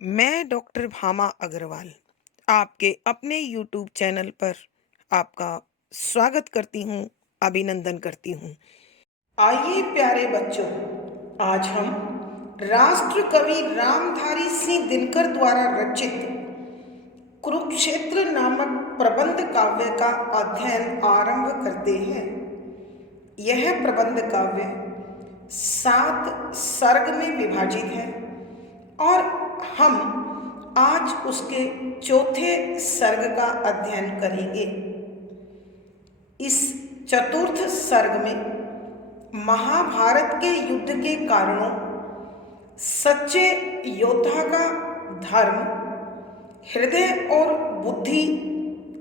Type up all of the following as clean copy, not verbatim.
मैं डॉक्टर भामा अग्रवाल आपके अपने यूट्यूब चैनल पर आपका स्वागत करती हूँ, अभिनंदन करती हूँ। आइए प्यारे बच्चों, आज हम राष्ट्र कवि रामधारी सिंह दिनकर द्वारा रचित कुरुक्षेत्र नामक प्रबंध काव्य का अध्ययन आरंभ करते हैं। यह प्रबंध काव्य 7 सर्ग में विभाजित है और हम आज उसके चौथे सर्ग का अध्ययन करेंगे। इस चतुर्थ सर्ग में महाभारत के युद्ध के कारणों, सच्चे योद्धा का धर्म, हृदय और बुद्धि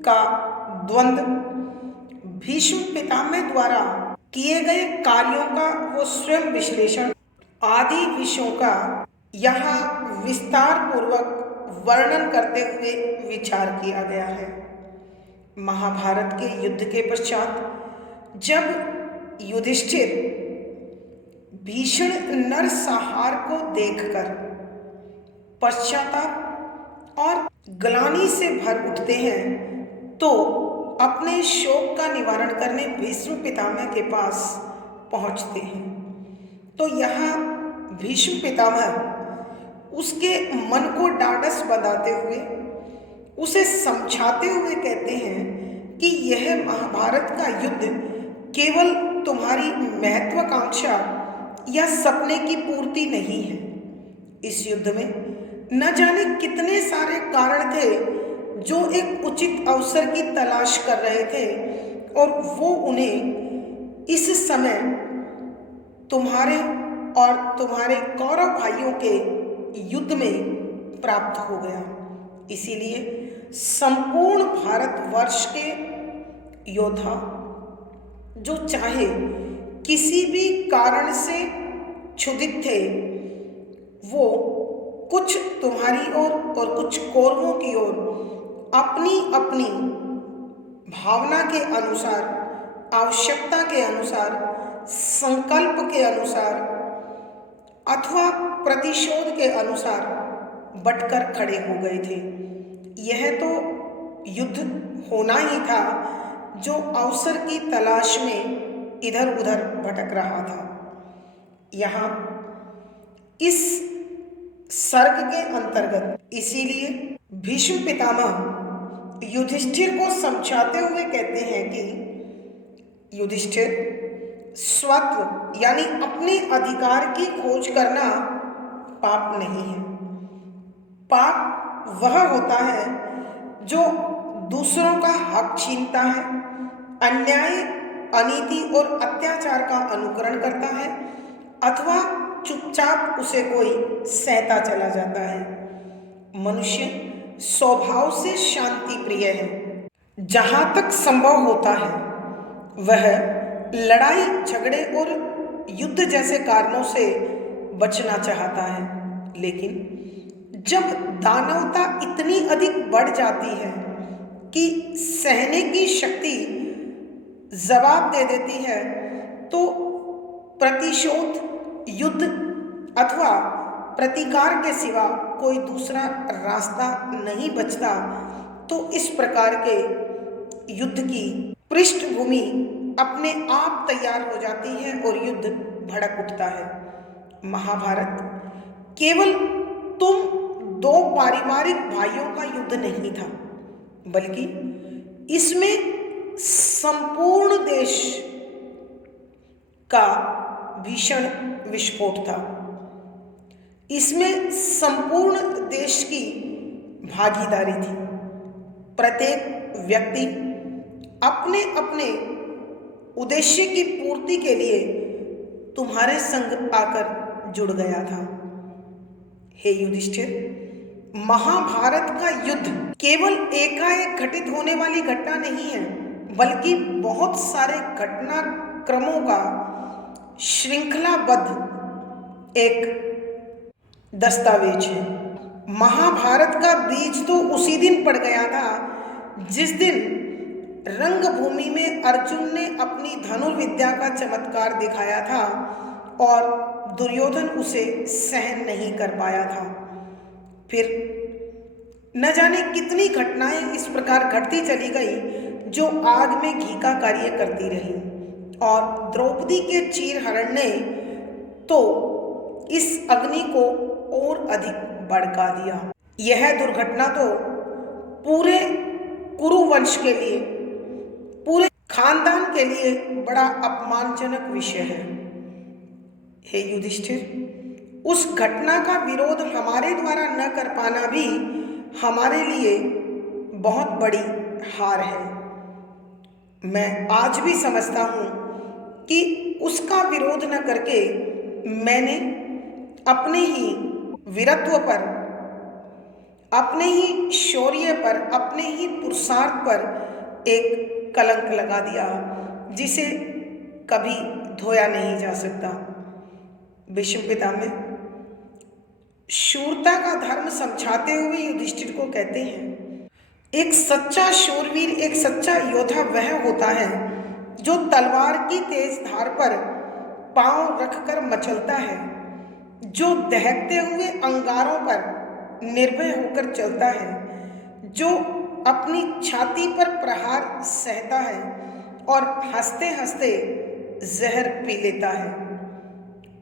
का द्वंद्व, भीष्म पितामह द्वारा किए गए कार्यों का वो स्वयं विश्लेषण आदि विषयों का यहाँ विस्तार पूर्वक वर्णन करते हुए विचार किया गया है। महाभारत के युद्ध के पश्चात जब युधिष्ठिर भीषण नरसंहार को देखकर पश्चाताप और ग्लानि से भर उठते हैं तो अपने शोक का निवारण करने भीष्म पितामह के पास पहुंचते हैं। तो यहाँ भीष्म पितामह उसके मन को ढाढ़स बंधाते हुए, उसे समझाते हुए कहते हैं कि यह महाभारत का युद्ध केवल तुम्हारी महत्वाकांक्षा या सपने की पूर्ति नहीं है। इस युद्ध में न जाने कितने सारे कारण थे जो एक उचित अवसर की तलाश कर रहे थे और वो उन्हें इस समय तुम्हारे और तुम्हारे कौरव भाइयों के युद्ध में प्राप्त हो गया। इसीलिए संपूर्ण भारतवर्ष के योद्धा जो चाहे किसी भी कारण से क्षुधित थे, वो कुछ तुम्हारी ओर और कुछ कौरवों की ओर अपनी अपनी भावना के अनुसार, आवश्यकता के अनुसार, संकल्प के अनुसार अथवा प्रतिशोध के अनुसार बटकर खड़े हो गए थे। यह तो युद्ध होना ही था जो अवसर की तलाश में इधर उधर भटक रहा था। यहाँ इस सर्ग के अंतर्गत इसीलिए भीष्म पितामह युधिष्ठिर को समझाते हुए कहते हैं कि युधिष्ठिर, स्वत्व यानी अपने अधिकार की खोज करना पाप नहीं है। पाप वह होता है जो दूसरों का हक छीनता है, अन्याय, अनीति और अत्याचार का अनुकरण करता है अथवा चुपचाप उसे कोई सहता चला जाता है। मनुष्य स्वभाव से शांति प्रिय है। जहाँ तक संभव होता है वह लड़ाई झगड़े और युद्ध जैसे कारणों से बचना चाहता है, लेकिन जब दानवता इतनी अधिक बढ़ जाती है कि सहने की शक्ति जवाब दे देती है तो प्रतिशोध, युद्ध अथवा प्रतिकार के सिवा कोई दूसरा रास्ता नहीं बचता। तो इस प्रकार के युद्ध की पृष्ठभूमि अपने आप तैयार हो जाती है और युद्ध भड़क उठता है। महाभारत केवल तुम दो पारिवारिक भाइयों का युद्ध नहीं था, बल्कि इसमें संपूर्ण देश का भीषण विस्फोट था। इसमें संपूर्ण देश की भागीदारी थी। प्रत्येक व्यक्ति अपने अपने उद्देश्य की पूर्ति के लिए तुम्हारे संग आकर जुड़ गया था। हे युधिष्ठिर, महाभारत का युद्ध केवल एकाएक घटित होने वाली घटना नहीं है, बल्कि बहुत सारे घटनाक्रमों का श्रृंखलाबद्ध एक दस्तावेज है। महाभारत का बीज तो उसी दिन पड़ गया था जिस दिन रंगभूमि में अर्जुन ने अपनी धनुर्विद्या का चमत्कार दिखाया था और दुर्योधन उसे सहन नहीं कर पाया था। फिर न जाने कितनी घटनाएं इस प्रकार घटती चली गई जो आग में घी का कार्य करती रही, और द्रौपदी के चीरहरण ने तो इस अग्नि को और अधिक भड़का दिया। यह दुर्घटना तो पूरे कुरुवंश के लिए, पूरे खानदान के लिए बड़ा अपमानजनक विषय है। हे युधिष्ठिर, उस घटना का विरोध हमारे द्वारा न कर पाना भी हमारे लिए बहुत बड़ी हार है। मैं आज भी समझता हूँ कि उसका विरोध न करके मैंने अपने ही वीरत्व पर, अपने ही शौर्य पर, अपने ही पुरुषार्थ पर एक कलंक लगा दिया जिसे कभी धोया नहीं जा सकता। भीष्म पितामह शूरता का धर्म समझाते हुए युधिष्ठिर को कहते हैं, एक सच्चा शूरवीर, एक सच्चा योद्धा वह होता है जो तलवार की तेज धार पर पांव रखकर मचलता है, जो दहकते हुए अंगारों पर निर्भय होकर चलता है, जो अपनी छाती पर प्रहार सहता है और हंसते हंसते जहर पी लेता है।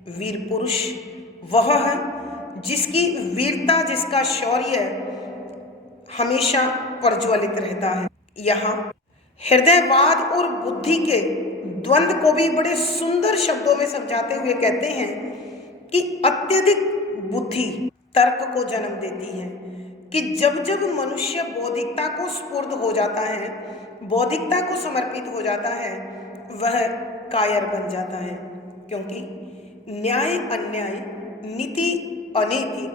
वीर पुरुष वह है जिसकी वीरता, जिसका शौर्य हमेशा प्रज्वलित रहता है। यहाँ हृदयवाद और बुद्धि के द्वंद्व को भी बड़े सुंदर शब्दों में समझाते हुए कहते हैं कि अत्यधिक बुद्धि तर्क को जन्म देती है, कि जब जब मनुष्य बौद्धिकता को स्फूर्त हो जाता है, बौद्धिकता को समर्पित हो जाता है, वह कायर बन जाता है। क्योंकि न्याय अन्याय, नीति अनीति,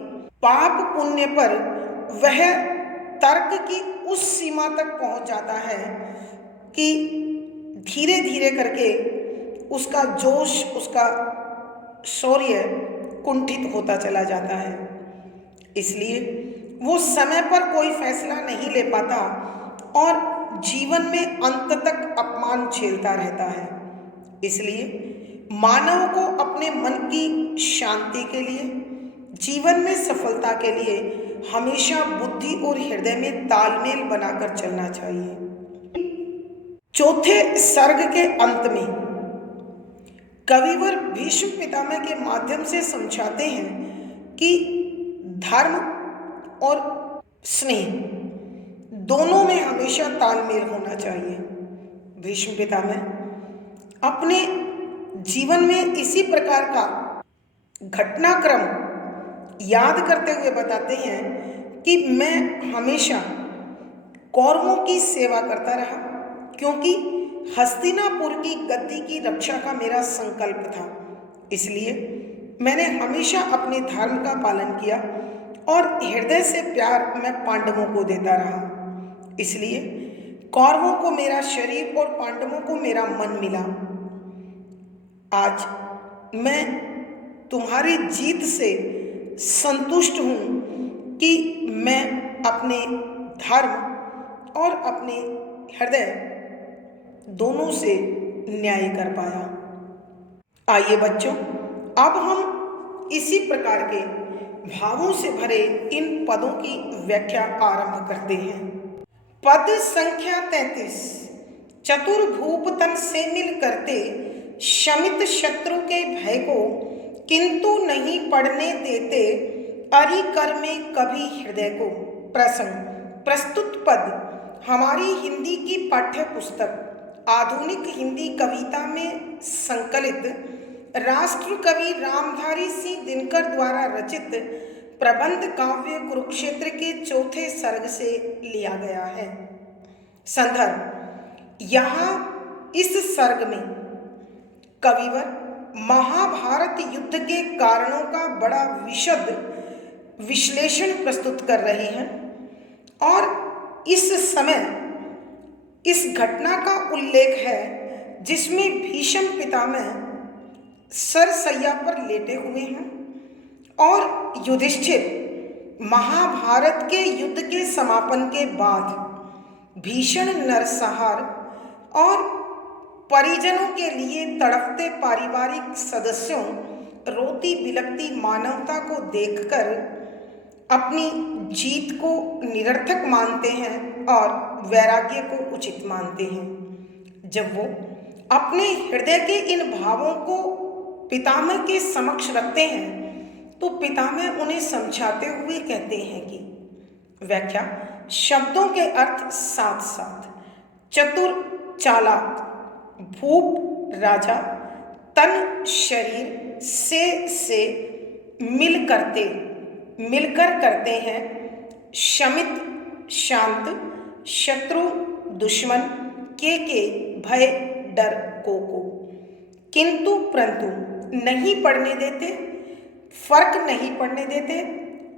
पाप पुण्य पर वह तर्क की उस सीमा तक पहुंच जाता है कि धीरे धीरे करके उसका जोश, उसका शौर्य कुंठित होता चला जाता है। इसलिए वो समय पर कोई फैसला नहीं ले पाता और जीवन में अंत तक अपमान झेलता रहता है। इसलिए मानव को अपने मन की शांति के लिए, जीवन में सफलता के लिए हमेशा बुद्धि और हृदय में तालमेल बनाकर चलना चाहिए। चौथे सर्ग के अंत में कविवर भीष्म पितामह के माध्यम से समझाते हैं कि धर्म और स्नेह दोनों में हमेशा तालमेल होना चाहिए। भीष्म पितामह अपने जीवन में इसी प्रकार का घटनाक्रम याद करते हुए बताते हैं कि मैं हमेशा कौरवों की सेवा करता रहा, क्योंकि हस्तिनापुर की गद्दी की रक्षा का मेरा संकल्प था। इसलिए मैंने हमेशा अपने धर्म का पालन किया और हृदय से प्यार मैं पांडवों को देता रहा। इसलिए कौरवों को मेरा शरीर और पांडवों को मेरा मन मिला। आज मैं तुम्हारी जीत से संतुष्ट हूँ कि मैं अपने धर्म और अपने हृदय दोनों से न्याय कर पाया। आइए बच्चों, अब हम इसी प्रकार के भावों से भरे इन पदों की व्याख्या आरंभ करते हैं। पद संख्या 33। चतुर्भुप तन से मिल करते शमित शत्रु के भय को, किंतु नहीं पढ़ने देते अरि कर में कभी हृदय को। प्रसंग प्रस्तुत पद हमारी हिंदी की पाठ्य पुस्तक आधुनिक हिंदी कविता में संकलित राष्ट्र कवि रामधारी सिंह दिनकर द्वारा रचित प्रबंध काव्य कुरुक्षेत्र के चौथे सर्ग से लिया गया है। संदर्भ, यहाँ इस सर्ग में कविवर महाभारत युद्ध के कारणों का बड़ा विशद विश्लेषण प्रस्तुत कर रहे हैं और इस समय इस घटना का उल्लेख है जिसमें भीष्म पितामह सरसैया पर लेटे हुए हैं और युधिष्ठिर महाभारत के युद्ध के समापन के बाद भीषण नरसंहार और परिजनों के लिए तड़पते पारिवारिक सदस्यों, रोती बिलखती मानवता को देखकर अपनी जीत को निरर्थक मानते हैं और वैराग्य को उचित मानते हैं। जब वो अपने हृदय के इन भावों को पितामह के समक्ष रखते हैं तो पितामह उन्हें समझाते हुए कहते हैं कि व्याख्या, शब्दों के अर्थ साथ साथ चतुर, चालाक, भूप राजा, तन शरीर से मिलकर करते हैं, शमित शांत, शत्रु दुश्मन के भय डर को किंतु परंतु नहीं पढ़ने देते, फर्क नहीं पड़ने देते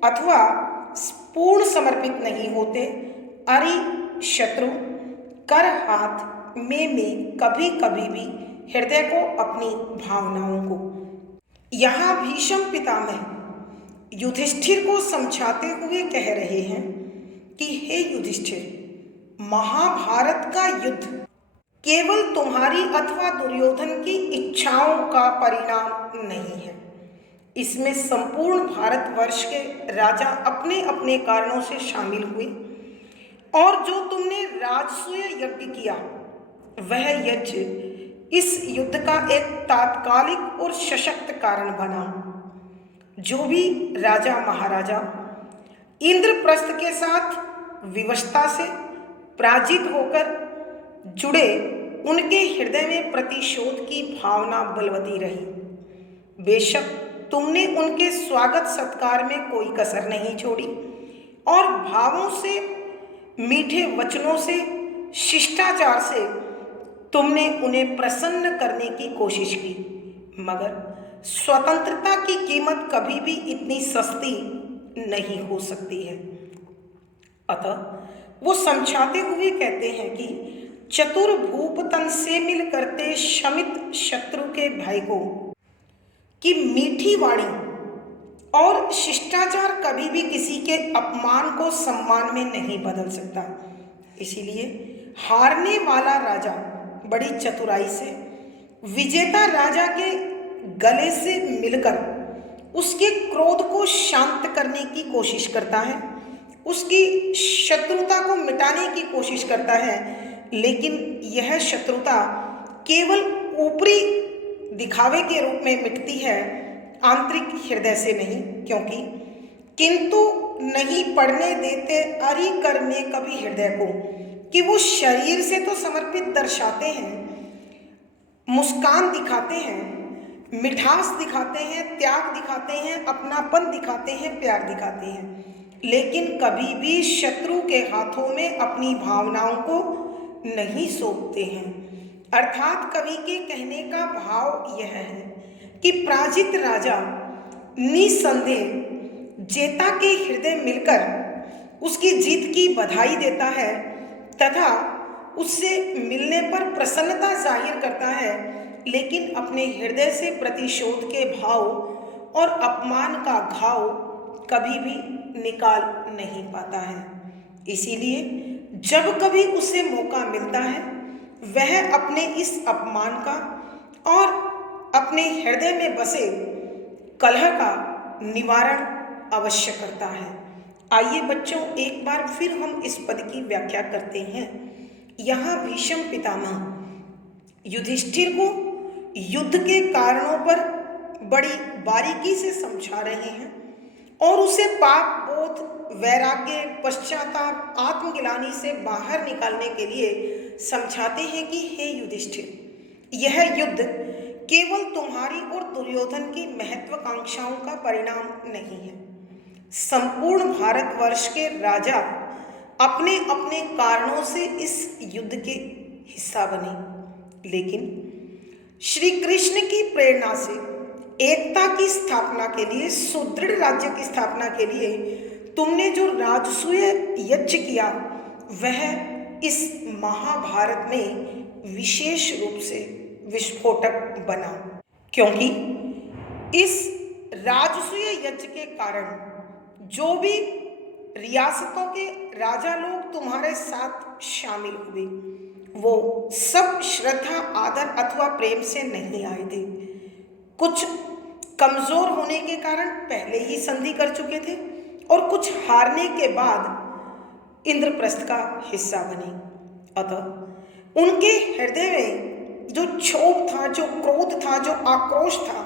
अथवा पूर्ण समर्पित नहीं होते। अरि शत्रु कर हाथ में कभी कभी भी हृदय को, अपनी भावनाओं को। यहाँ भीष्म पितामह युधिष्ठिर को समझाते हुए कह रहे हैं कि हे युधिष्ठिर, महाभारत का युद्ध केवल तुम्हारी अथवा दुर्योधन की इच्छाओं का परिणाम नहीं है। इसमें संपूर्ण भारतवर्ष के राजा अपने अपने कारणों से शामिल हुए और जो तुमने राजसूय यज्ञ किया वह यज्ञ इस युद्ध का एक तात्कालिक और सशक्त कारण बना। जो भी राजा महाराजा इंद्रप्रस्थ के साथ विवशता से पराजित होकर जुड़े, उनके हृदय में प्रतिशोध की भावना बलवती रही। बेशक तुमने उनके स्वागत सत्कार में कोई कसर नहीं छोड़ी और भावों से, मीठे वचनों से, शिष्टाचार से तुमने उन्हें प्रसन्न करने की कोशिश की। मगर स्वतंत्रता की कीमत कभी भी इतनी सस्ती नहीं हो सकती है। अतः वो समझाते हुए कहते हैं कि चतुर भूप तन से मिल करते शमित शत्रु के भय को, कि मीठी वाणी और शिष्टाचार कभी भी किसी के अपमान को सम्मान में नहीं बदल सकता। इसीलिए हारने वाला राजा बड़ी चतुराई से विजेता राजा के गले से मिलकर उसके क्रोध को शांत करने की कोशिश करता है, उसकी शत्रुता को मिटाने की कोशिश करता है। लेकिन यह शत्रुता केवल ऊपरी दिखावे के रूप में मिटती है, आंतरिक हृदय से नहीं। क्योंकि किंतु नहीं पढ़ने देते अरि कर में कभी हृदय को, कि वो शरीर से तो समर्पित दर्शाते हैं, मुस्कान दिखाते हैं, मिठास दिखाते हैं, त्याग दिखाते हैं, अपनापन दिखाते हैं, प्यार दिखाते हैं, लेकिन कभी भी शत्रु के हाथों में अपनी भावनाओं को नहीं सौंपते हैं। अर्थात कवि के कहने का भाव यह है कि पराजित राजा निसंदेह जेता के हृदय मिलकर उसकी जीत की बधाई देता है तथा उससे मिलने पर प्रसन्नता जाहिर करता है, लेकिन अपने हृदय से प्रतिशोध के भाव और अपमान का घाव कभी भी निकाल नहीं पाता है। इसीलिए जब कभी उसे मौका मिलता है वह अपने इस अपमान का और अपने हृदय में बसे कलह का निवारण अवश्य करता है। आइए बच्चों, एक बार फिर हम इस पद की व्याख्या करते हैं। यहाँ भीष्म पितामह युधिष्ठिर को युद्ध के कारणों पर बड़ी बारीकी से समझा रहे हैं और उसे पाप बोध, वैराग्य, पश्चाताप, आत्मग्लानि से बाहर निकालने के लिए समझाते हैं कि हे युधिष्ठिर, यह युद्ध केवल तुम्हारी और दुर्योधन की महत्वाकांक्षाओं का परिणाम नहीं है। संपूर्ण भारतवर्ष के राजा अपने अपने कारणों से इस युद्ध के हिस्सा बने, लेकिन श्री कृष्ण की प्रेरणा से एकता की स्थापना के लिए, सुदृढ़ राज्य की स्थापना के लिए तुमने जो राजसूय यज्ञ किया वह इस महाभारत में विशेष रूप से विस्फोटक बना। क्योंकि इस राजसूय यज्ञ के कारण जो भी रियासतों के राजा लोग तुम्हारे साथ शामिल हुए वो सब श्रद्धा, आदर अथवा प्रेम से नहीं आए थे। कुछ कमजोर होने के कारण पहले ही संधि कर चुके थे और कुछ हारने के बाद इंद्रप्रस्थ का हिस्सा बनी। अतः उनके हृदय में जो क्षोभ था, जो क्रोध था, जो आक्रोश था,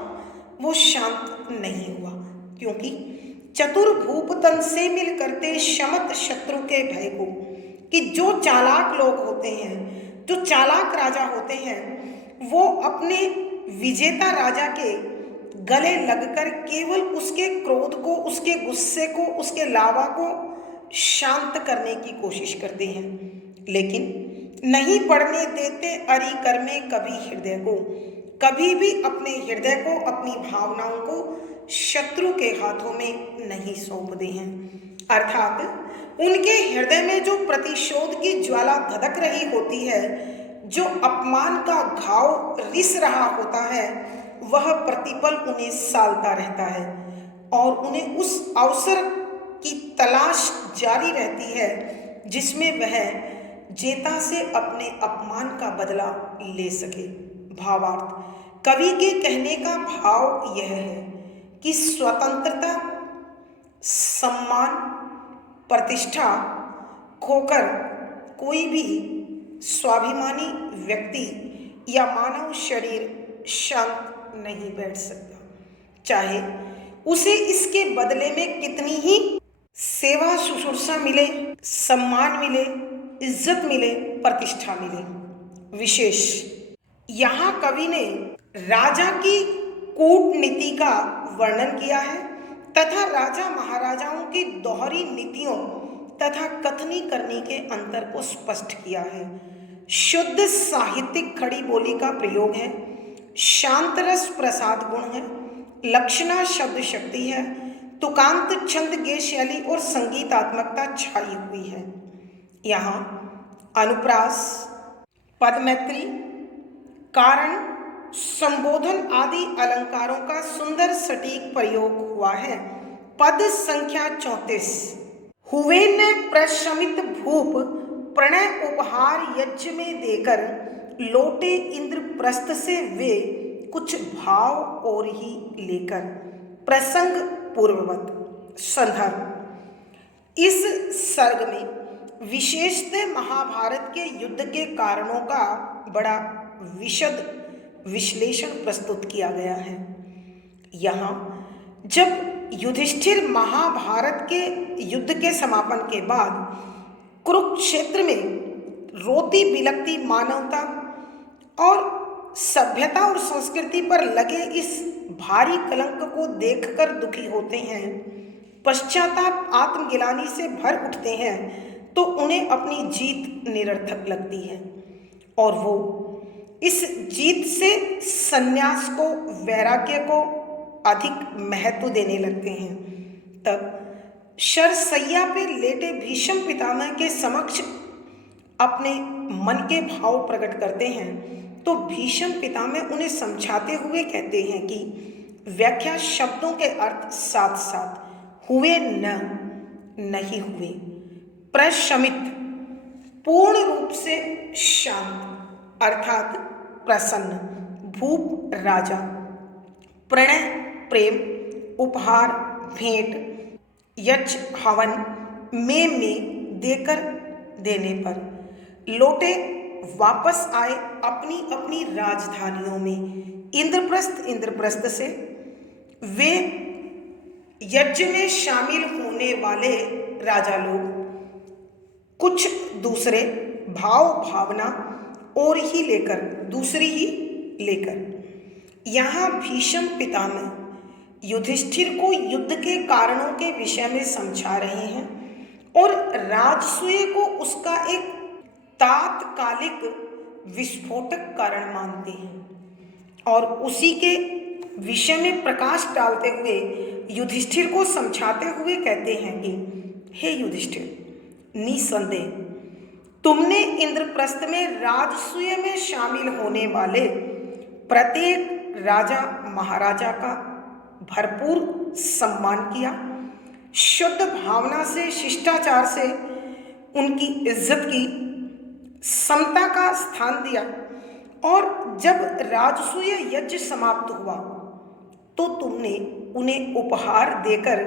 वो शांत नहीं हुआ, क्योंकि चतुर भूपतन से मिल करते शमत शत्रु के भय को, कि जो चालाक लोग होते हैं, जो चालाक राजा होते हैं, वो अपने विजेता राजा के गले लगकर केवल उसके क्रोध को, उसके गुस्से को, उसके लावा को शांत करने की कोशिश करते हैं, लेकिन नहीं पड़ने देते अरि कर में कभी हृदय को। कभी भी अपने हृदय को, अपनी भावनाओं को शत्रु के हाथों में नहीं सौंपते हैं। अर्थात उनके हृदय में जो प्रतिशोध की ज्वाला धधक रही होती है, जो अपमान का घाव रिस रहा होता है, वह प्रतिपल उन्हें सालता रहता है और उन्हें उस अवसर की तलाश जारी रहती है जिसमें वह जेता से अपने अपमान का बदला ले सके। भावार्थ, कवि के कहने का भाव यह है कि स्वतंत्रता, सम्मान, प्रतिष्ठा खोकर कोई भी स्वाभिमानी व्यक्ति या मानव शरीर शांत नहीं बैठ सकता, चाहे उसे इसके बदले में कितनी ही सेवा शुश्रूषा मिले, सम्मान मिले, इज्जत मिले, प्रतिष्ठा मिले। विशेष यहाँ कवि ने राजा की कूटनीति का वर्णन किया है तथा राजा महाराजाओं की दोहरी नीतियों तथा कथनी करनी के अंतर को स्पष्ट किया है। शुद्ध साहित्यिक खड़ी बोली का प्रयोग है, शांत रस प्रसाद गुण है, लक्षणा शब्द शक्ति है, तुकांत छंद गे शैली और संगीतात्मकता छाई हुई है। यहाँ अनुप्रास, पदमैत्री, कारण, संबोधन आदि अलंकारों का सुंदर सटीक प्रयोग हुआ है। पद संख्या 34। हुए न प्रशमित भूप प्रणय उपहार यज्ञ में देकर, लौटे इंद्रप्रस्थ से वे कुछ भाव और ही लेकर। प्रसंग पूर्ववत। संदर्भ, इस सर्ग में विशेषतः महाभारत के युद्ध के कारणों का बड़ा विशद विश्लेषण प्रस्तुत किया गया है। यहाँ जब युधिष्ठिर महाभारत के युद्ध के समापन के बाद कुरुक्षेत्र में रोती बिलखती मानवता और सभ्यता और संस्कृति पर लगे इस भारी कलंक को देखकर दुखी होते हैं, पश्चाताप आत्मगिलानी से भर उठते हैं, तो उन्हें अपनी जीत निरर्थक लगती है और वो इस जीत से संन्यास को, वैराग्य को अधिक महत्व देने लगते हैं। तब शरशैया पे लेटे भीष्म पितामह के समक्ष अपने मन के भाव प्रकट करते हैं, तो भीष्म पितामह उन्हें समझाते हुए कहते हैं कि व्याख्या शब्दों के अर्थ साथ साथ हुए न, नहीं हुए, प्रशमित पूर्ण रूप से शांत अर्थात प्रसन्न, भूप राजा, प्रणय प्रेम, उपहार भेंट, यज्ञ हवन में देकर देने पर लौटे वापस आए अपनी अपनी राजधानियों में। इंद्रप्रस्थ से वे यज्ञ में शामिल होने वाले राजा लोग कुछ दूसरे भाव भावना और ही लेकर, दूसरी ही लेकर। यहाँ भीष्म पितामह युधिष्ठिर को युद्ध के कारणों के विषय में समझा रहे हैं और राजसूय को उसका एक तात्कालिक विस्फोटक कारण मानते हैं और उसी के विषय में प्रकाश डालते हुए युधिष्ठिर को समझाते हुए कहते हैं कि हे युधिष्ठिर, निसंदेह तुमने इंद्रप्रस्थ में राजसूय में शामिल होने वाले प्रत्येक राजा महाराजा का भरपूर सम्मान किया, शुद्ध भावना से, शिष्टाचार से उनकी इज्जत की, समता का स्थान दिया और जब राजसूय यज्ञ समाप्त हुआ तो तुमने उन्हें उपहार देकर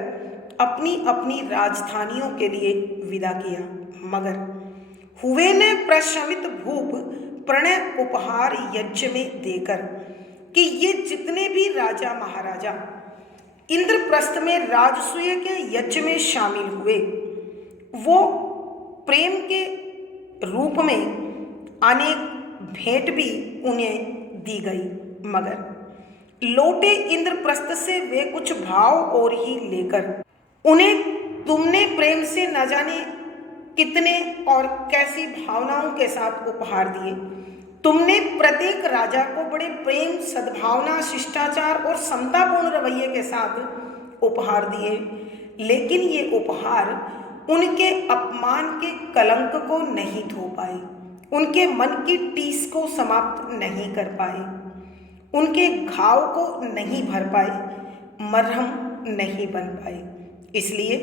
अपनी अपनी राजधानियों के लिए विदा किया। मगर हुए ने प्रशमित भूप प्रणय उपहार यज्ञ में देकर कि ये जितने भी राजा महाराजा इंद्रप्रस्थ में राजसूय के यज्ञ में शामिल हुए, वो प्रेम के रूप में अनेक भेंट भी उन्हें दी गई। मगर लौटे इंद्रप्रस्थ से वे कुछ भाव और ही लेकर उन्हें तुमने प्रेम से न जाने कितने और कैसी भावनाओं के साथ उपहार दिए। तुमने प्रत्येक राजा को बड़े प्रेम, सद्भावना, शिष्टाचार और समतापूर्ण रवैये के साथ उपहार दिए, लेकिन ये उपहार उनके अपमान के कलंक को नहीं धो पाए, उनके मन की टीस को समाप्त नहीं कर पाए, उनके घाव को नहीं भर पाए, मरहम नहीं बन पाए। इसलिए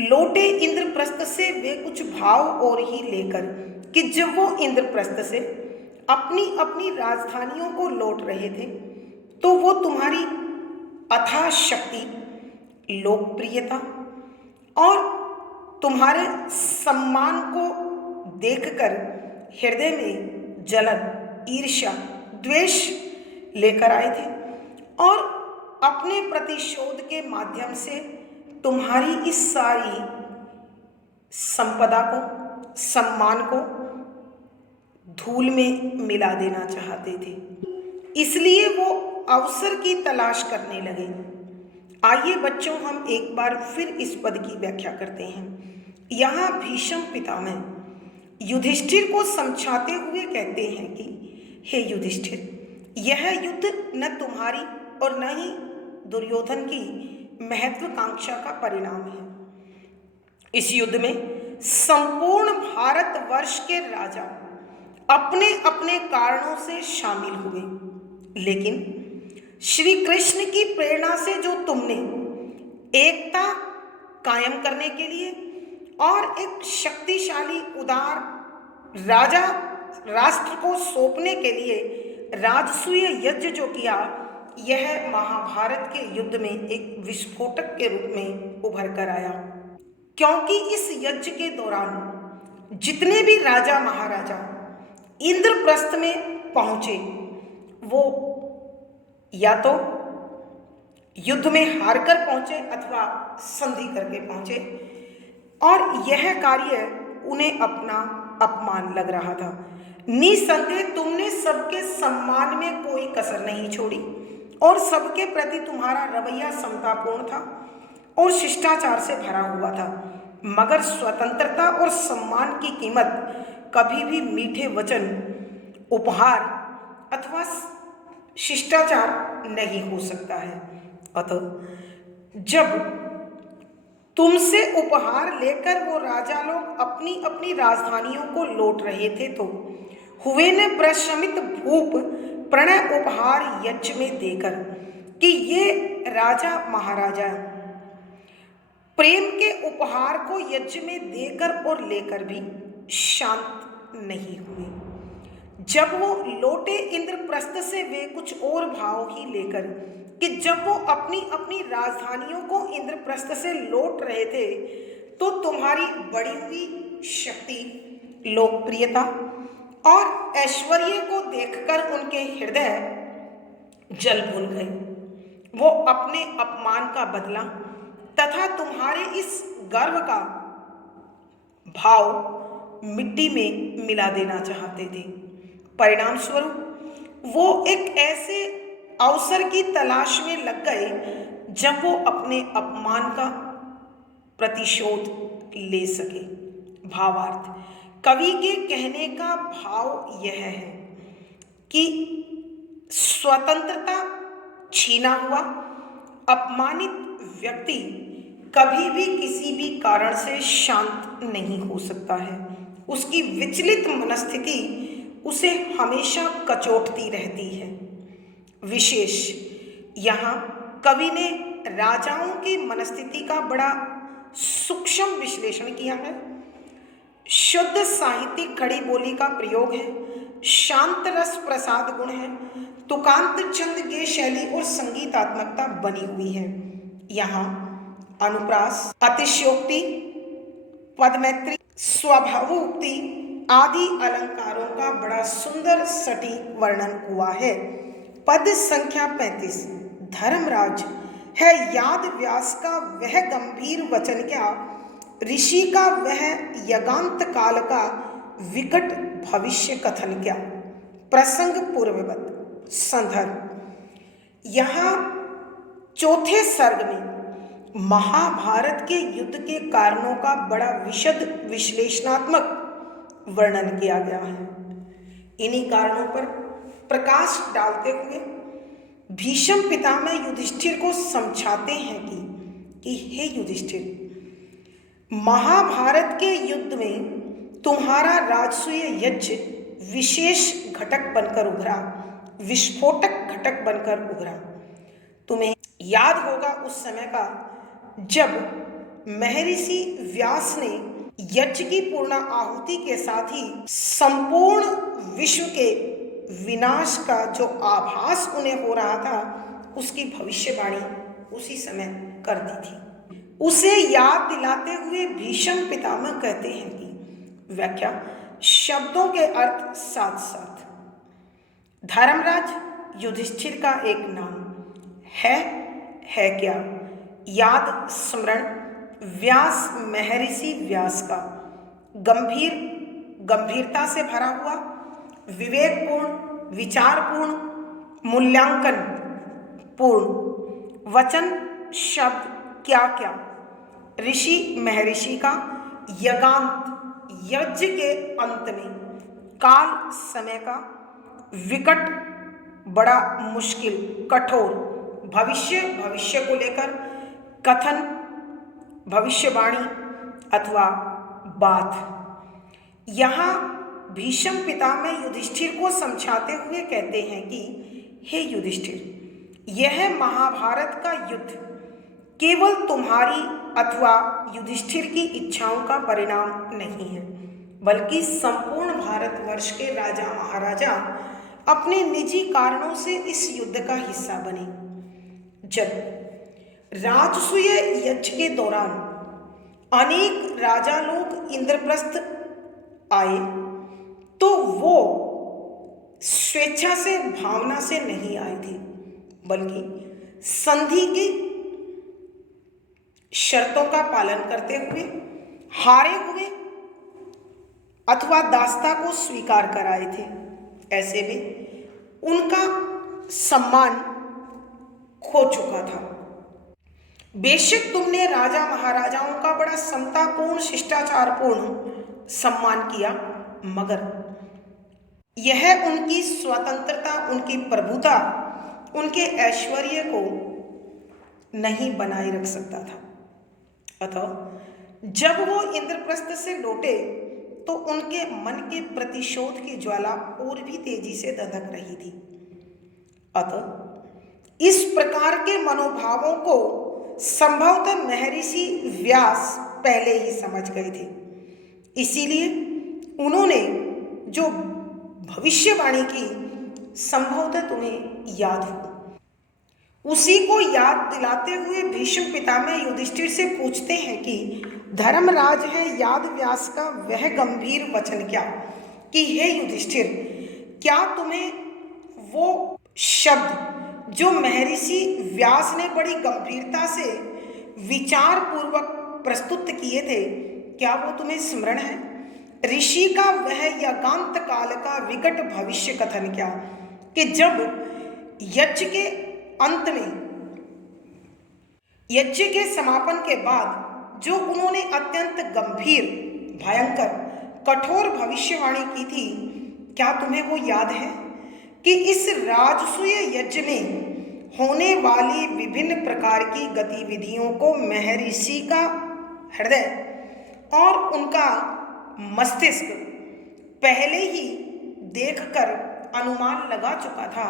लौटे इंद्रप्रस्थ से वे कुछ भाव और ही लेकर कि जब वो इंद्रप्रस्थ से अपनी अपनी राजधानियों को लौट रहे थे, तो वो तुम्हारी अथाह शक्ति, लोकप्रियता और तुम्हारे सम्मान को देखकर हृदय में जलन, ईर्ष्या, द्वेष लेकर आए थे और अपने प्रतिशोध के माध्यम से तुम्हारी इस सारी संपदा को, सम्मान को धूल में मिला देना चाहते थे। इसलिए वो अवसर की तलाश करने लगे। आइए बच्चों, हम एक बार फिर इस पद की व्याख्या करते हैं। यहाँ भीष्म पितामह युधिष्ठिर को समझाते हुए कहते हैं कि हे युधिष्ठिर, यह युद्ध न तुम्हारी और न ही दुर्योधन की महत्वाकांक्षा का परिणाम है। इस युद्ध में संपूर्ण भारतवर्ष के राजा अपने अपने कारणों से शामिल हुए, लेकिन श्री कृष्ण की प्रेरणा से जो तुमने एकता कायम करने के लिए और एक शक्तिशाली उदार राष्ट्र को सौंपने के लिए राजसूय यज्ञ जो किया, यह महाभारत के युद्ध में एक विस्फोटक के रूप में उभर कर आया। क्योंकि इस यज्ञ के दौरान जितने भी राजा महाराजा इंद्रप्रस्थ में पहुंचे, वो या तो युद्ध में हारकर पहुंचे अथवा संधि करके पहुंचे, और यह कार्य उन्हें अपना अपमान लग रहा था। निसंदेह तुमने सबके सम्मान में कोई कसर नहीं छोड़ी और सबके प्रति तुम्हारा रवैया समतापूर्ण था और शिष्टाचार से भरा हुआ था। मगर स्वतंत्रता और सम्मान की कीमत कभी भी मीठे वचन, उपहार अथवा शिष्टाचार नहीं हो सकता है। अतः जब तुमसे उपहार लेकर वो राजा लोग अपनी अपनी राजधानियों को लौट रहे थे, तो हुए ने प्रशमित भूप प्रणय उपहार यज्ञ में देकर कि ये राजा महाराजा प्रेम के उपहार को यज्ञ में देकर और लेकर भी शांत नहीं हुए। जब वो लौटे इंद्रप्रस्थ से वे कुछ और भाव ही लेकर कि जब वो अपनी अपनी राजधानियों को इंद्रप्रस्थ से लौट रहे थे, तो तुम्हारी बढ़ी हुई शक्ति, लोकप्रियता और ऐश्वर्य को देखकर उनके हृदय जल भून गए। वो अपने अपमान का बदला तथा तुम्हारे इस गर्व का भाव मिट्टी में मिला देना चाहते थे। परिणाम स्वरूप वो एक ऐसे अवसर की तलाश में लग गए जब वो अपने अपमान का प्रतिशोध ले सके। भावार्थ, कवि के कहने का भाव यह है कि स्वतंत्रता छीना हुआ अपमानित व्यक्ति कभी भी किसी भी कारण से शांत नहीं हो सकता है। उसकी विचलित मनस्थिति उसे हमेशा कचोटती रहती है। विशेष यहाँ कवि ने राजाओं की मनस्थिति का बड़ा सूक्ष्म विश्लेषण किया है। शुद्ध साहित्यिक खड़ी बोली का प्रयोग है, शांत रस प्रसाद गुण है, तुकांत चंद गे शैली और संगीतात्मकता बनी हुई है। यहाँ अनुप्रास, अतिशयोक्ति, पदमैत्री, स्वभावोक्ति आदि अलंकारों का बड़ा सुंदर सटीक वर्णन हुआ है। पद संख्या 35। धर्मराज है याद व्यास का वह गंभीर वचन क्या, ऋषि का वह यगांत काल का विकट भविष्य कथन क्या। प्रसंग पूर्ववत। संदर्भ। यहाँ चौथे सर्ग में महाभारत के युद्ध के कारणों का बड़ा विशद विश्लेषणात्मक वर्णन किया गया है। इन्हीं कारणों पर प्रकाश डालते हुए भीष्म पितामह युधिष्ठिर को समझाते हैं कि हे युधिष्ठिर, महाभारत के युद्ध में तुम्हारा राजसूय यज्ञ विशेष घटक बनकर उभरा, विस्फोटक घटक बनकर उभरा। तुम्हें याद होगा उस समय का जब महर्षि व्यास ने यज्ञ की पूर्ण आहुति के साथ ही संपूर्ण विश्व के विनाश का जो आभास उन्हें हो रहा था, उसकी भविष्यवाणी उसी समय कर दी थी। उसे याद दिलाते हुए भीष्म पितामह कहते हैं कि व्याख्या, शब्दों के अर्थ साथ साथ। धर्मराज युधिष्ठिर का एक नाम है क्या, याद स्मरण, व्यास महर्षि व्यास का गंभीरता से भरा हुआ, विवेकपूर्ण, विचारपूर्ण, मूल्यांकन पूर्ण वचन शब्द क्या क्या। ऋषि महर्षि का यगांत यज्ञ के अंत में, काल समय का, विकट बड़ा मुश्किल कठोर, भविष्य को लेकर कथन, भविष्यवाणी अथवा बात। यहाँ भीष्म पितामह युधिष्ठिर को समझाते हुए कहते हैं कि हे युधिष्ठिर, यह महाभारत का युद्ध केवल तुम्हारी अथवा युधिष्ठिर की इच्छाओं का परिणाम नहीं है, बल्कि संपूर्ण भारतवर्ष के राजा महाराजा अपने निजी कारणों से इस युद्ध का हिस्सा बने। जब राजसूय यज्ञ के दौरान अनेक राजा लोग इंद्रप्रस्थ आए तो वो स्वेच्छा से, भावना से नहीं आए थे, बल्कि संधि की शर्तों का पालन करते हुए, हारे हुए अथवा दास्ता को स्वीकार कर आए थे। ऐसे में उनका सम्मान खो चुका था। बेशक तुमने राजा महाराजाओं का बड़ा समतापूर्ण, शिष्टाचारपूर्ण सम्मान किया, मगर यह उनकी स्वतंत्रता, उनकी प्रभुता, उनके ऐश्वर्य को नहीं बनाए रख सकता था। अतः जब वो इंद्रप्रस्थ से लौटे तो उनके मन के प्रतिशोध की ज्वाला और भी तेजी से दधक रही थी। अतः इस प्रकार के मनोभावों को संभवतः महर्षि व्यास पहले ही समझ गए थे। इसीलिए उन्होंने जो भविष्यवाणी की, संभवतः तुम्हें याद हो, उसी को याद दिलाते हुए भीष्म पितामह युधिष्ठिर से पूछते हैं कि धर्मराज है याद व्यास का वह गंभीर वचन क्या, कि हे युधिष्ठिर, क्या तुम्हें वो शब्द जो महर्षि व्यास ने बड़ी गंभीरता से विचार पूर्वक प्रस्तुत किए थे, क्या वो तुम्हें स्मरण है? ऋषि का वह यगांत काल का विकट भविष्य कथन क्या, कि जब यज्ञ के अंत में, यज्ञ के समापन के बाद जो उन्होंने अत्यंत गंभीर, भयंकर, कठोर भविष्यवाणी की थी, क्या तुम्हें वो याद है कि इस राजसूय यज्ञ में होने वाली विभिन्न प्रकार की गतिविधियों को महर्षि का हृदय और उनका मस्तिष्क पहले ही देखकर अनुमान लगा चुका था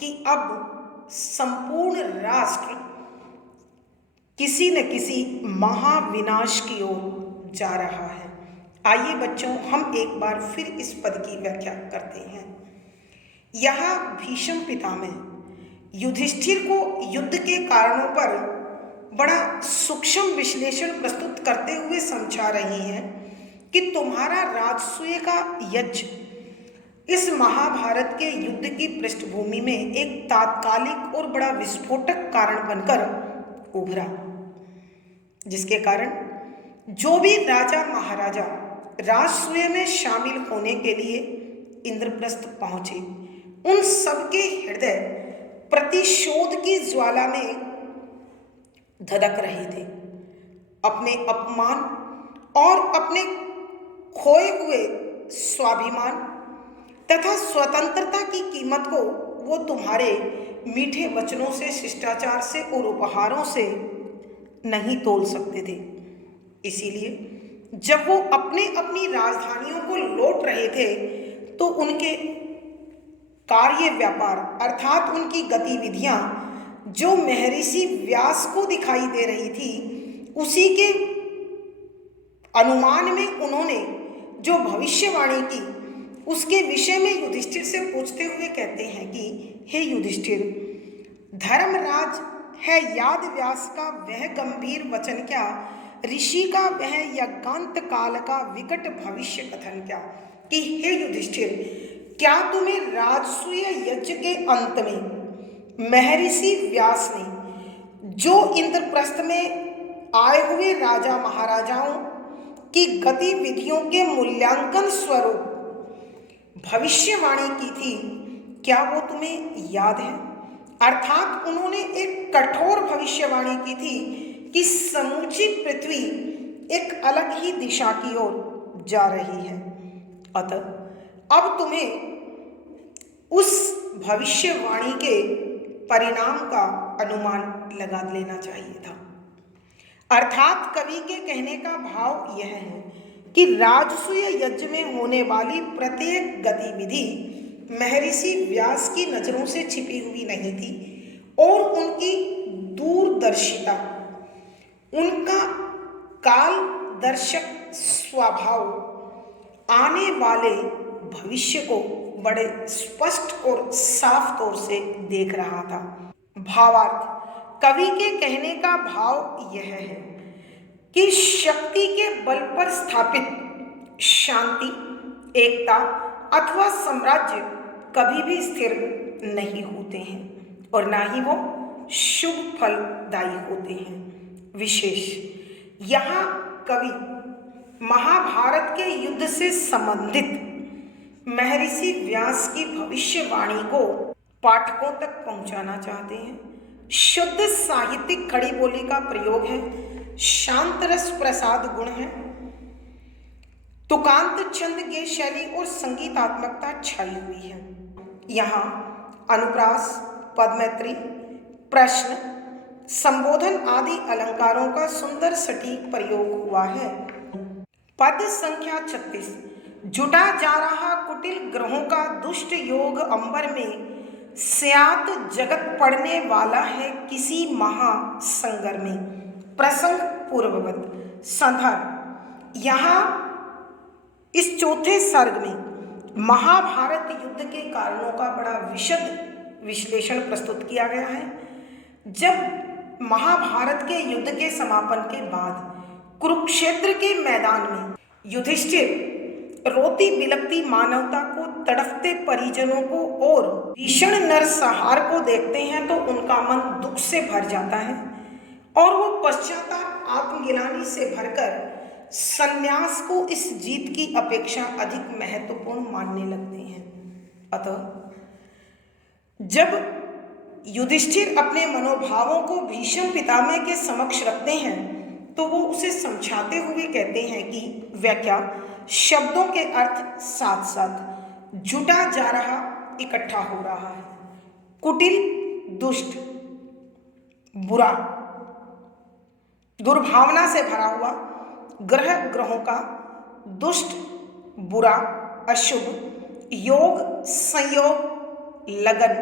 कि अब संपूर्ण राष्ट्र किसी न किसी महाविनाश की ओर जा रहा है। आइए बच्चों, हम एक बार फिर इस पद की व्याख्या करते हैं। यहाँ भीष्म पितामह युधिष्ठिर को युद्ध के कारणों पर बड़ा सूक्ष्म विश्लेषण प्रस्तुत करते हुए समझा रही हैं कि तुम्हारा राजसूय का यज्ञ इस महाभारत के युद्ध की पृष्ठभूमि में एक तात्कालिक और बड़ा विस्फोटक कारण बनकर उभरा, जिसके कारण जो भी राजा महाराजा राजसूय में शामिल होने के लिए इंद्रप्रस्थ पहुंचे, उन सबके हृदय प्रतिशोध की ज्वाला में धधक रहे थे। अपने अपमान और अपने खोए हुए स्वाभिमान तथा स्वतंत्रता की कीमत को वो तुम्हारे मीठे वचनों से, शिष्टाचार से और उपहारों से नहीं तोल सकते थे। इसीलिए जब वो अपने अपनी राजधानियों को लौट रहे थे तो उनके कार्य व्यापार अर्थात उनकी गतिविधियां जो महर्षि व्यास को दिखाई दे रही थी, उसी के अनुमान में उन्होंने जो भविष्यवाणी की, उसके विषय में युधिष्ठिर से पूछते हुए कहते हैं कि हे युधिष्ठिर, धर्मराज है याद व्यास का वह गंभीर वचन क्या, ऋषि का वह यज्ञांत काल का विकट भविष्य कथन क्या, कि हे युधिष्ठिर, क्या तुम्हें राजसूय यज्ञ के अंत में महर्षि व्यास ने जो इंद्रप्रस्थ में आए हुए राजा महाराजाओं की गतिविधियों के मूल्यांकन स्वरूप भविष्यवाणी की थी, क्या वो तुम्हें याद है? अर्थात उन्होंने एक कठोर भविष्यवाणी की थी कि समूची पृथ्वी एक अलग ही दिशा की ओर जा रही है। अतः अब तुम्हें उस भविष्यवाणी के परिणाम का अनुमान लगा लेना चाहिए था। अर्थात कवि के कहने का भाव यह है कि राजसूय यज्ञ में होने वाली प्रत्येक गतिविधि महर्षि व्यास की नजरों से छिपी हुई नहीं थी और उनकी दूरदर्शिता, उनका कालदर्शक स्वभाव आने वाले भविष्य को बड़े स्पष्ट और साफ तौर से देख रहा था। भावार्थ, कवि के कहने का भाव यह है कि शक्ति के बल पर स्थापित शांति, एकता अथवा साम्राज्य कभी भी स्थिर नहीं होते हैं और ना ही वो शुभ फलदायी होते हैं। विशेष यहाँ कवि महाभारत के युद्ध से संबंधित महर्षि व्यास की भविष्यवाणी को पाठकों तक पहुंचाना चाहते हैं। शुद्ध साहित्यिक खड़ी बोली का प्रयोग है, शांत रस प्रसाद गुण है, तुकांत छंद के शैली और संगीतात्मकता छाई हुई है। यहाँ अनुप्रास, पदमैत्री, प्रश्न, संबोधन आदि अलंकारों का सुंदर सटीक प्रयोग हुआ है। पद संख्या 36। जुटा जा रहा कुटिल ग्रहों का दुष्ट योग अंबर में स्यात जगत पड़ने वाला है किसी महासंगर में। प्रसंग पूर्ववत संदर्भ, यहाँ इस चौथे सर्ग में महाभारत युद्ध के कारणों का बड़ा विशद विश्लेषण प्रस्तुत किया गया है। जब महाभारत के युद्ध के समापन के बाद कुरुक्षेत्र के मैदान में युधिष्ठिर रोती बिलखती मानवता को, तड़फते परिजनों को और भीषण नरसंहार को देखते हैं तो उनका मन दुख से भर जाता है और वो पश्चाताप, आत्मग्लानि से भरकर संन्यास को इस जीत की अपेक्षा अधिक महत्वपूर्ण मानने लगते हैं। अतः जब युधिष्ठिर अपने मनोभावों को भीष्म पितामह के समक्ष रखते हैं तो वो उसे समझाते हुए कहते हैं कि व्याख्या, शब्दों के अर्थ साथ साथ जुटा जा रहा, इकट्ठा हो रहा है। कुटिल, दुष्ट, बुरा, दुर्भावना से भरा हुआ, ग्रह, ग्रहों का, दुष्ट, बुरा, अशुभ, योग, संयोग, लगन,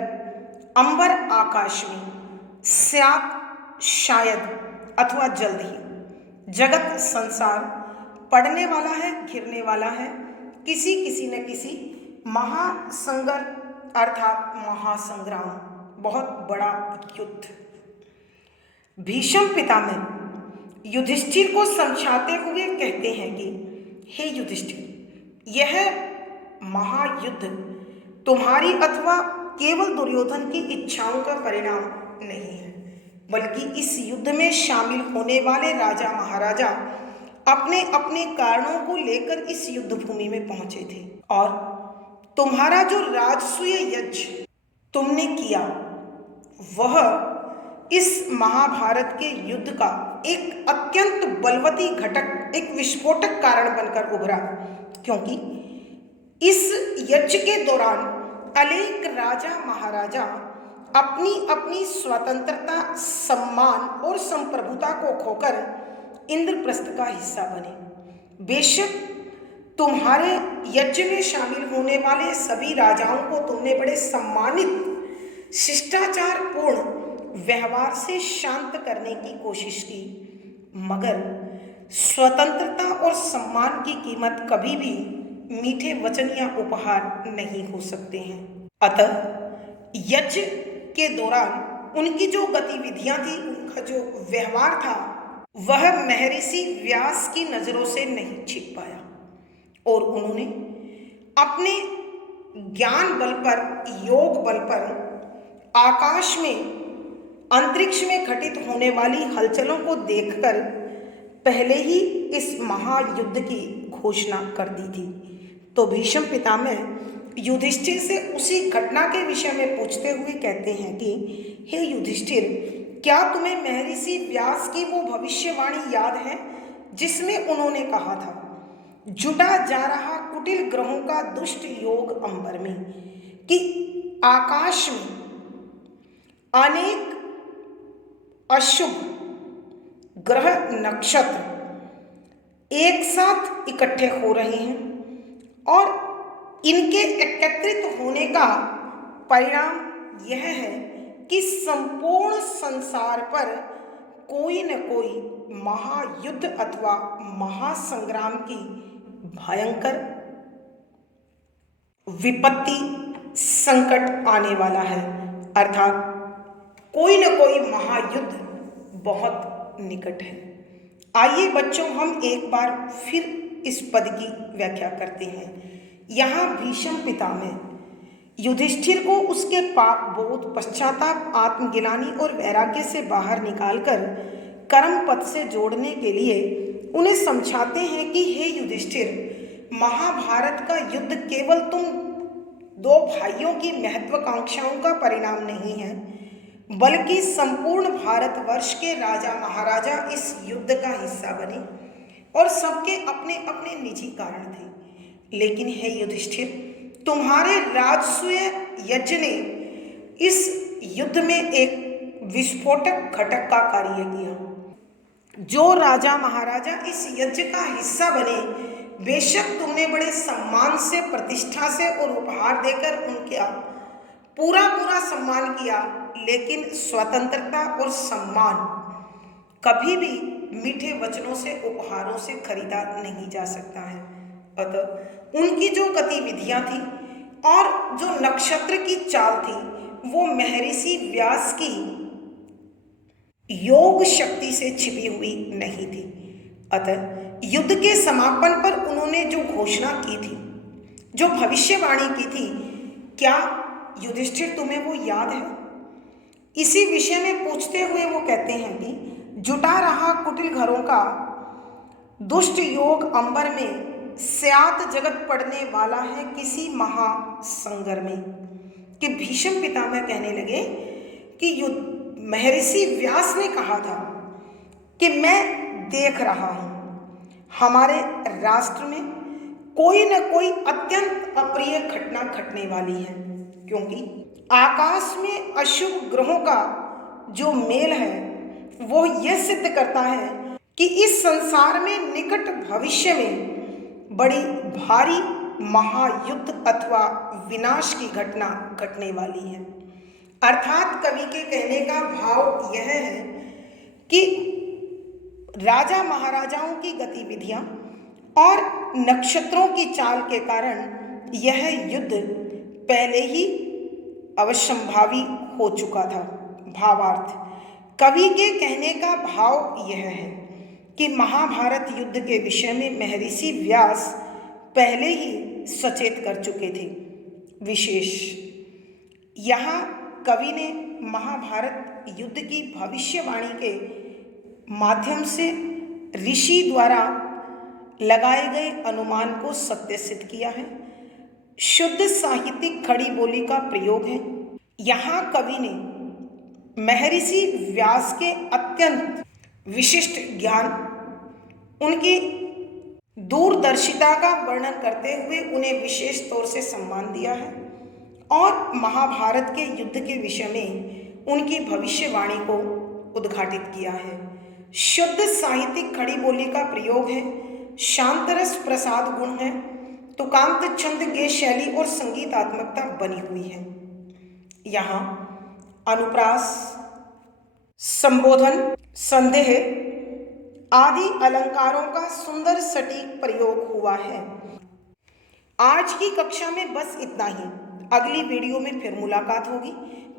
अंबर आकाश में, स्यात शायद अथवा जल्द ही, जगत संसार पड़ने वाला है, घिरने वाला है, किसी न किसी महासंगर अर्थात महासंग्राम, बहुत बड़ा युद्ध। भीष्म पितामह युधिष्ठिर को समझाते हुए कहते हैं कि हे युधिष्ठिर, यह महायुद्ध तुम्हारी अथवा केवल दुर्योधन की इच्छाओं का परिणाम नहीं है, बल्कि इस युद्ध में शामिल होने वाले राजा महाराजा अपने अपने कारणों को लेकर इस युद्ध भूमि में पहुंचे थे। और तुम्हारा जो राजसूय यज्ञ तुमने किया वह इस महाभारत के युद्ध का एक अत्यंत बलवती घटक, एक विस्फोटक कारण बनकर उभरा, क्योंकि इस यज्ञ के दौरान अनेक राजा महाराजा अपनी अपनी स्वतंत्रता, सम्मान और संप्रभुता को खोकर इंद्रप्रस्थ का हिस्सा बने। बेशक तुम्हारे यज्ञ में शामिल होने वाले सभी राजाओं को तुमने बड़े सम्मानित, शिष्टाचार पूर्ण व्यवहार से शांत करने की कोशिश की, मगर स्वतंत्रता और सम्मान की कीमत कभी भी मीठे वचन या उपहार नहीं हो सकते हैं। अतः यज्ञ के दौरान उनकी जो गतिविधियां थी, उनका जो व्यवहार था, वह महर्षि व्यास की नजरों से नहीं छिप पाया और उन्होंने अपने ज्ञान बल पर, योग बल पर आकाश में, अंतरिक्ष में घटित होने वाली हलचलों को देखकर पहले ही इस महायुद्ध की घोषणा कर दी थी। तो भीष्म पितामह युधिष्ठिर से उसी घटना के विषय में पूछते हुए कहते हैं कि हे युधिष्ठिर, क्या तुम्हें महर्षि व्यास की वो भविष्यवाणी याद है जिसमें उन्होंने कहा था, जुटा जा रहा कुटिल ग्रहों का दुष्ट योग अंबर में, कि आकाश में अनेक अशुभ ग्रह नक्षत्र एक साथ इकट्ठे हो रहे हैं और इनके एकत्रित होने का परिणाम यह है कि संपूर्ण संसार पर कोई न कोई महायुद्ध अथवा महासंग्राम की भयंकर विपत्ति, संकट आने वाला है। अर्थात कोई न कोई महायुद्ध बहुत निकट है। आइए बच्चों, हम एक बार फिर इस पद की व्याख्या करते हैं। यहाँ भीष्म पितामह युधिष्ठिर को उसके पाप बोध, पश्चाताप, आत्मग्लानि और वैराग्य से बाहर निकालकर कर्म पथ से जोड़ने के लिए उन्हें समझाते हैं कि हे युधिष्ठिर, महाभारत का युद्ध केवल तुम दो भाइयों की महत्वाकांक्षाओं का परिणाम नहीं है, बल्कि संपूर्ण भारतवर्ष के राजा महाराजा इस युद्ध का हिस्सा बने और सबके अपने अपने निजी कारण थे। लेकिन हे युधिष्ठिर, तुम्हारे राजसूय यज्ञ ने इस युद्ध में एक विस्फोटक घटक का कार्य किया। जो राजा महाराजा इस यज्ञ का हिस्सा बने, बेशक तुमने बड़े सम्मान से, प्रतिष्ठा से और उपहार देकर उनका पूरा सम्मान किया, लेकिन स्वतंत्रता और सम्मान कभी भी मीठे वचनों से, उपहारों से खरीदा नहीं जा सकता है। अतः उनकी जो गतिविधियां थी और जो नक्षत्र की चाल थी, वो महर्षि व्यास की योग शक्ति से छिपी हुई नहीं थी। अतः युद्ध के समापन पर उन्होंने जो घोषणा की थी, जो भविष्यवाणी की थी, क्या युधिष्ठिर तुम्हें वो याद है? इसी विषय में पूछते हुए वो कहते हैं कि जुटा रहा कुटिल घरों का दुष्ट योग अंबर में स्यात जगत पड़ने वाला है किसी महासंगर में। कि भीष्म पितामह कहने लगे कि महर्षि व्यास ने कहा था कि मैं देख रहा हूं हमारे राष्ट्र में कोई न कोई अत्यंत अप्रिय घटना घटने वाली है, क्योंकि आकाश में अशुभ ग्रहों का जो मेल है वो यह सिद्ध करता है कि इस संसार में निकट भविष्य में बड़ी भारी महायुद्ध अथवा विनाश की घटना घटने वाली है। अर्थात कवि के कहने का भाव यह है कि राजा महाराजाओं की गतिविधियां और नक्षत्रों की चाल के कारण यह युद्ध पहले ही अवश्यंभावी हो चुका था। भावार्थ, कवि के कहने का भाव यह है कि महाभारत युद्ध के विषय में महर्षि व्यास पहले ही सचेत कर चुके थे। विशेष यहाँ कवि ने महाभारत युद्ध की भविष्यवाणी के माध्यम से ऋषि द्वारा लगाए गए अनुमान को सत्य सिद्ध किया है। शुद्ध साहित्यिक खड़ी बोली का प्रयोग है। यहाँ कवि ने महर्षि व्यास के अत्यंत विशिष्ट ज्ञान, उनकी दूरदर्शिता का वर्णन करते हुए उन्हें विशेष तौर से सम्मान दिया है और महाभारत के युद्ध के विषय में उनकी भविष्यवाणी को उद्घाटित किया है। शुद्ध साहित्यिक खड़ी बोली का प्रयोग है। शांतरस प्रसाद गुण है। तुकांत छंद गेय शैली और संगीतात्मकता बनी हुई है। यहाँ अनुप्रास, संबोधन, संदेह आदि अलंकारों का सुंदर सटीक प्रयोग हुआ है। आज की कक्षा में बस इतना ही। अगली वीडियो में फिर मुलाकात होगी।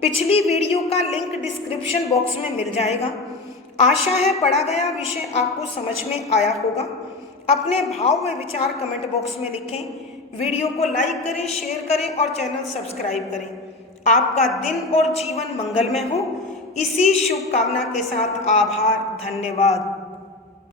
पिछली वीडियो का लिंक डिस्क्रिप्शन बॉक्स में मिल जाएगा। आशा है पढ़ा गया विषय आपको समझ में आया होगा। अपने भाव व विचार कमेंट बॉक्स में लिखें। वीडियो को लाइक करें, शेयर करें और चैनल सब्सक्राइब करें। आपका दिन और जीवन मंगलमय हो, इसी शुभकामना के साथ आभार, धन्यवाद।